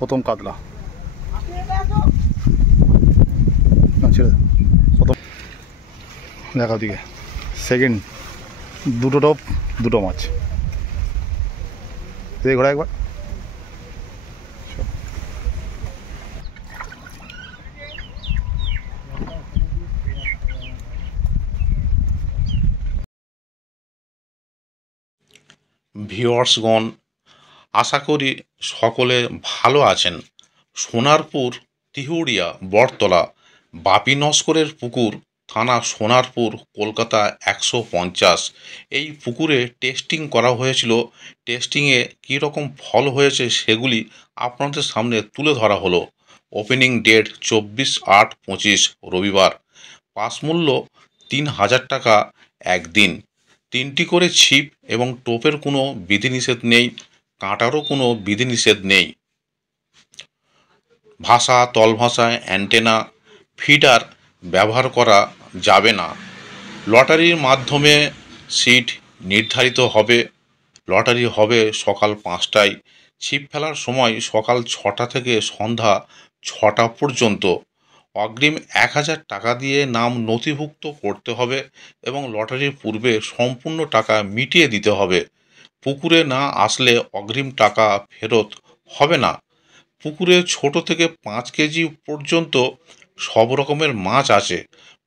প্রথম কাতলা ছেড়ে প্রথম দেখাও দিকে সেকেন্ড দুটো টপ দুটো মাছ দিয়ে ঘোরা একবার ভিউয়ার্সগণ, আশা করি সকলে ভালো আছেন। সোনারপুর তিহুড়িয়া বটতলা বাপি নস্করের পুকুর, থানা সোনারপুর, কলকাতা 150। এই পুকুরে টেস্টিং করা হয়েছিল। টেস্টিংয়ে কী রকম ফল হয়েছে সেগুলি আপনাদের সামনে তুলে ধরা হলো। ওপেনিং ডেট 24/8/25 রবিবার। পাস মূল্য 3000 টাকা একদিন। 3টি করে ছিপ এবং টোপের কোনো বিধিনিষেধ নেই, কাঁটারও কোনো বিধিনিষেধ নেই। ভাষা, তলভাষা, অ্যান্টেনা, ফিডার ব্যবহার করা যাবে না। লটারির মাধ্যমে সিট নির্ধারিত হবে। লটারি হবে সকাল 5টায়। ছিপ ফেলার সময় সকাল 6টা থেকে সন্ধ্যা 6টা পর্যন্ত। অগ্রিম 1000 টাকা দিয়ে নাম নথিভুক্ত করতে হবে এবং লটারির পূর্বে সম্পূর্ণ টাকা মিটিয়ে দিতে হবে। পুকুরে না আসলে অগ্রিম টাকা ফেরত হবে না। পুকুরে ছোট থেকে 5 কেজি পর্যন্ত সব রকমের মাছ আছে।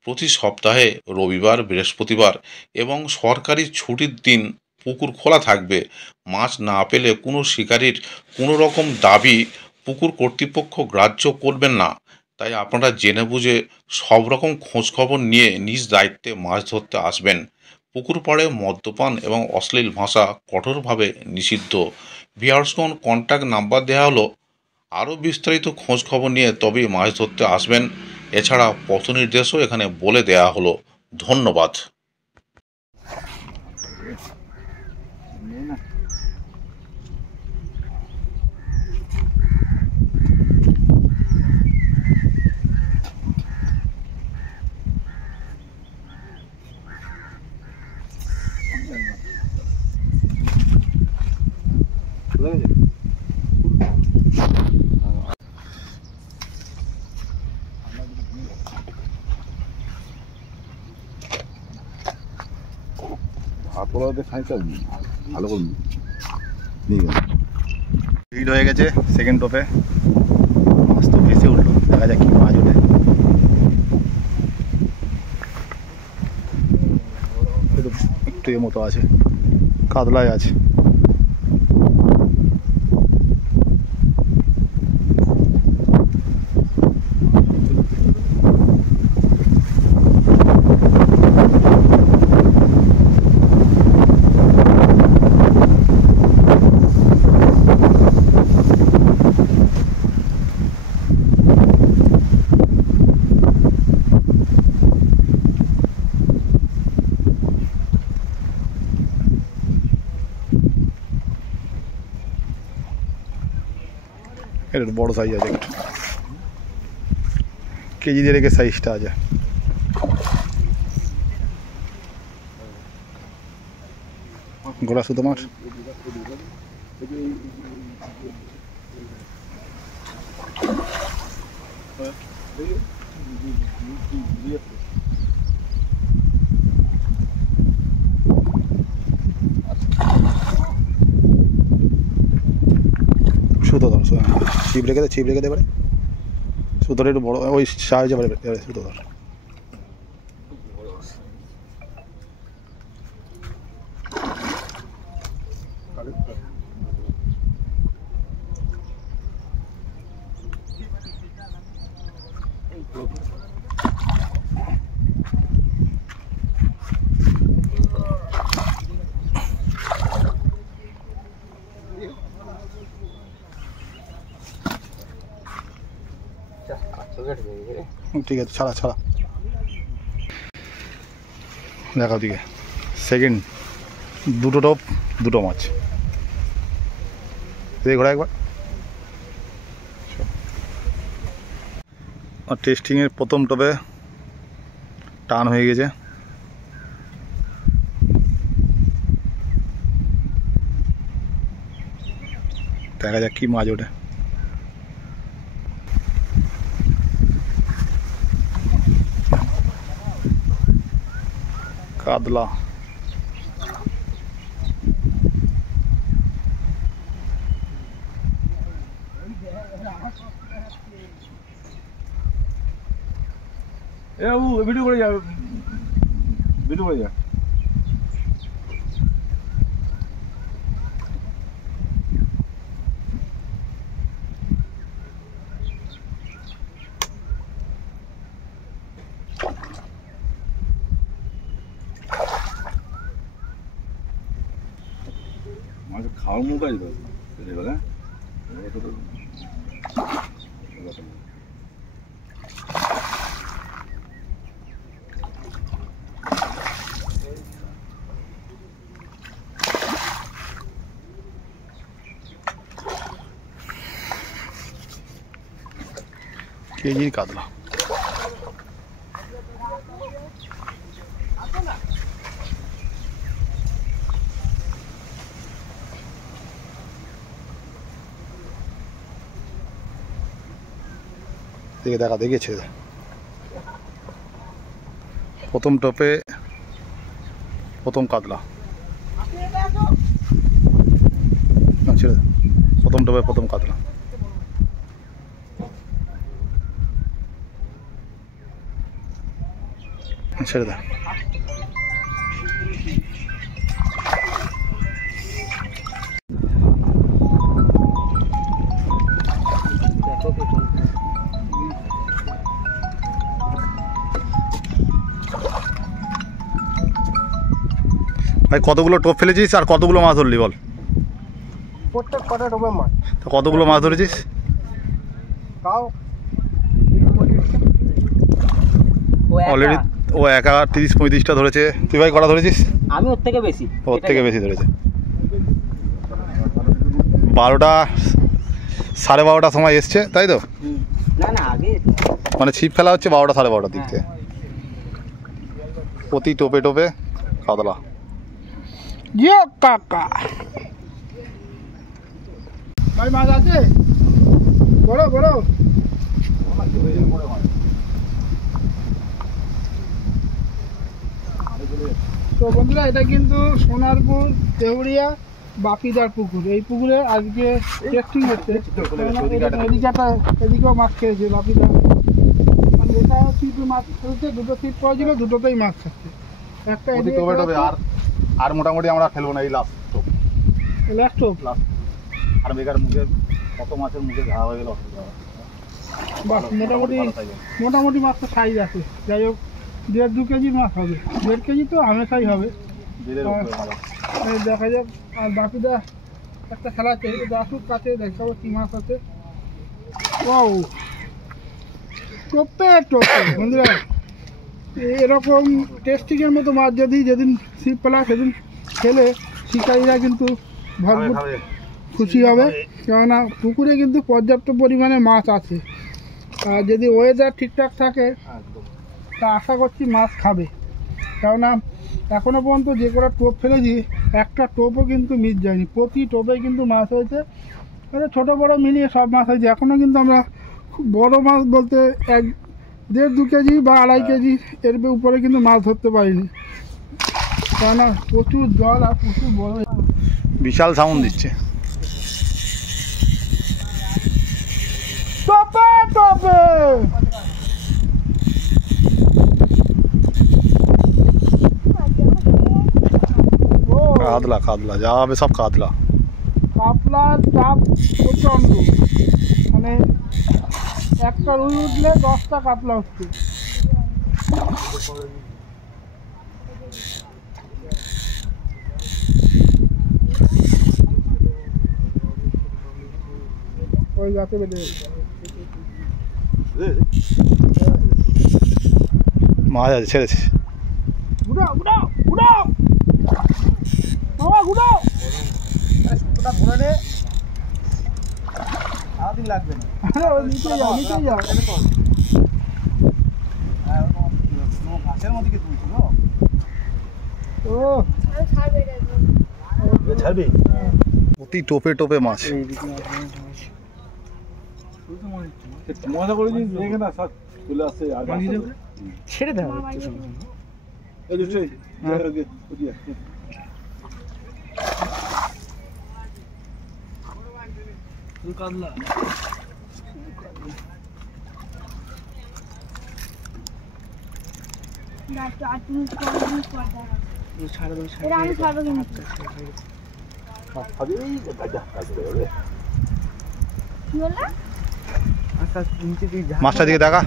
প্রতি সপ্তাহে রবিবার, বৃহস্পতিবার এবং সরকারি ছুটির দিন পুকুর খোলা থাকবে। মাছ না পেলে কোনো শিকারীর কোনো রকম দাবি পুকুর কর্তৃপক্ষ গ্রাহ্য করবেন না। তাই আপনারা জেনে বুঝে সব রকম খোঁজখবর নিয়ে নিজ দায়িত্বে মাছ ধরতে আসবেন। পুকুর পাড়ে মদ্যপান এবং অশ্লীল ভাষা কঠোরভাবে নিষিদ্ধ। ভিউয়ার্সগণ, কন্ট্যাক্ট নাম্বার দেওয়া হলো। আরও বিস্তারিত খোঁজ খবর নিয়ে তবেই মাছ ধরতে আসবেন। এছাড়া পথ নির্দেশও এখানে বলে দেয়া হলো। ধন্যবাদ। ভালো করুন। ভিড় হয়ে গেছে সেকেন্ড টোপে। মাছ তো ভেসে উঠলো, দেখা যাক কি মাছ ওঠে। একটু এর মতো আছে, কাতলায় আছে। এটা বড় সাইজ আছে, একটু কেজি দেড়েকে সাইজটা আছে। গোড়া সুতো মাছ। সুতো ধর, ছিপ রেখে দে এবারে। সুতোটা একটু বড়, ওই সাহায্যে এবারে সুতো ধর। ঠিক আছে, ছাড়া দেখাও দিকে সেকেন্ড দুটো টপ দুটো মাছ দিয়ে ঘোরা একবার। আর টেস্টিংয়ের প্রথম টপে টান হয়ে গেছে। দেখা যাক কি মাছ ওঠে। কাতলা। ভিডিও করে যাবে, ভিডিও করে যাবে। মাছ খাওয়ার মুখ আছে এবার, কেজির কাতলা। দেখে দেখা দেখেছে প্রথম টপে প্রথম কাতলা। ছেড়ে প্রথম টপে প্রথম কাতলা। ছেড়ে দে। ভাই কতগুলো টোপ ফেলেছিস আর কতগুলো মাছ ধরলি বল? প্রত্যেক কটা টোপে মাছ। তো কতগুলো মাছ ধরেছিস? তাও অলরেডি ও একা 30-35টা ধরেছে। তুই ভাই কটা ধরেছিস? আমি ওর থেকে বেশি। ওর থেকে বেশি ধরেছে। 12টা 12:30টার সময় এসছে তাই তো? না না আগে মানে ছিপ ফেলা হচ্ছে 12টা 12:30টার দিক থেকে। প্রতি টোপে টোপে কাতলা। জিও কাকা ভাই মাছ আছে বড় বড়। তো বন্ধুরা এটা কিন্তু সোনারপুর দেউড়িয়া বাপিদার পুকুর। এই পুকুরে আজকে টেস্টিং হচ্ছে। এদিকেও মাছ খেয়েছে বাপিদা। মানে এটা ছিপে মাছ খেয়েছে, দুটো ছিপ পড়েছিল, দুটোতেই মাছ খাচ্ছে। একটা প্রতি টোপে টোপে আর মোটামুটি আমরা ফেলবো না এই লাস্ট টোপ। লাস্ট টোপ আর বেকার মুখে কত মাছের মুখে ঘা হয়ে গেল। বাস মোটামুটি মাছটা সাইজ আছে। যাই হোক 1.5-2 কেজির মাছ হবে। 1.5 কেজি তো হামেশাই হবে। দেখা যাক। আর বাকিটা একটা খেলাতে এটা আসুক কাছে দেখাবো কি মাছ আছে। ও টোপে টোপে বন্ধুরা এরকম টেস্টিংয়ের মতো মাছ যদি যেদিন ছিপ ফেলা সেদিন খেলে শিকারীরা কিন্তু ভরপুর খুশি হবে। কেননা পুকুরে কিন্তু পর্যাপ্ত পরিমাণে মাছ আছে। আর যদি ওয়েদার ঠিকঠাক থাকে তা আশা করছি মাছ খাবে। কেননা এখনও পর্যন্ত যে কটা টোপ ফেলেছি একটা টোপও কিন্তু মিস যায়নি। প্রতি টোপে কিন্তু মাছ হয়েছে। ছোটো বড়ো মিলিয়ে সব মাছ হয়েছে। এখনও কিন্তু আমরা খুব বড়ো মাছ বলতে 1.5-2 কেজি বা 2.5 কেজি এর উপরে কিন্তু মাছ ধরতে পারিনি। কেননা প্রচুর জল আর প্রচুর বড় বিশাল সাউন্ড দিচ্ছে। টোপে টোপে কাতলা কাতলা যা হবে সব কাতলা। কাতলার চাপ প্রচণ্ড। মানে একটা রুই উঠলে 10টা কাতলা হচ্ছে। ওই গাছে বেঁধে মাছ আছে ছেড়েছে। ঘুরাও ঘুরাও ঘুরাও মামা ঘুরাও। সুতোটা ধরে নে, সারাদিন লাগবে না। নিচে যাও নিচে যাও। গাছের মধ্যে কি তুলছো গো? ও ছাড়বি। প্রতি টোপে টোপে মাছ। মজা করে দেখে না সব চলে আসছে। আর ছেড়ে দাও। এই দুটোই মাছটার দিকে দেখা,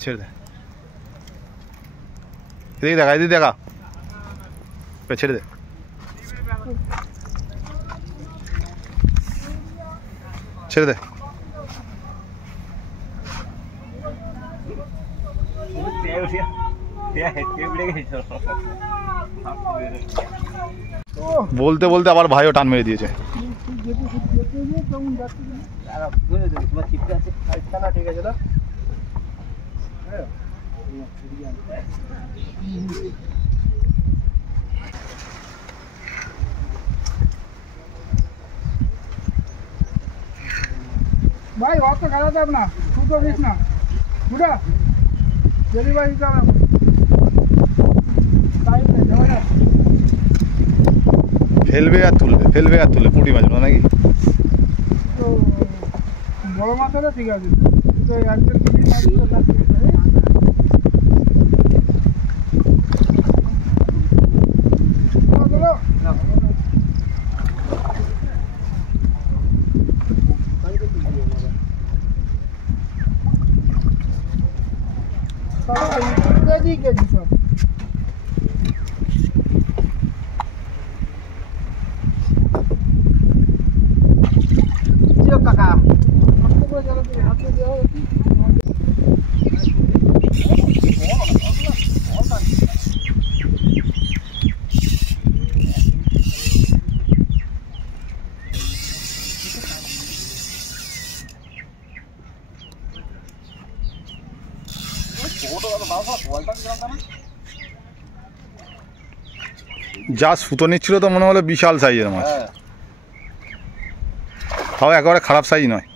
ছেড়ে দে, এদিকে দেখা, এদিকে দেখা, ছেড়ে দে। ছেড়ে দে। বলতে বলতে আবার ভাইও টান মেরে দিয়েছে। ঠিক আছে, ভাই অত খারাপ যাব না, তুই তো দিস না বুঝা যদি ভাই ফেলবে আর তুলবে, ফেলবে আর তুলবে, পুঁটি মাছ নাকি তো বড় মাছ হলে ঠিক আছে, তো একজন কেজি সব কাকা যা সুতো নিচ্ছিল তো মনে হলো বিশাল সাইজের মাছ, তাও একেবারে খারাপ সাইজ নয়।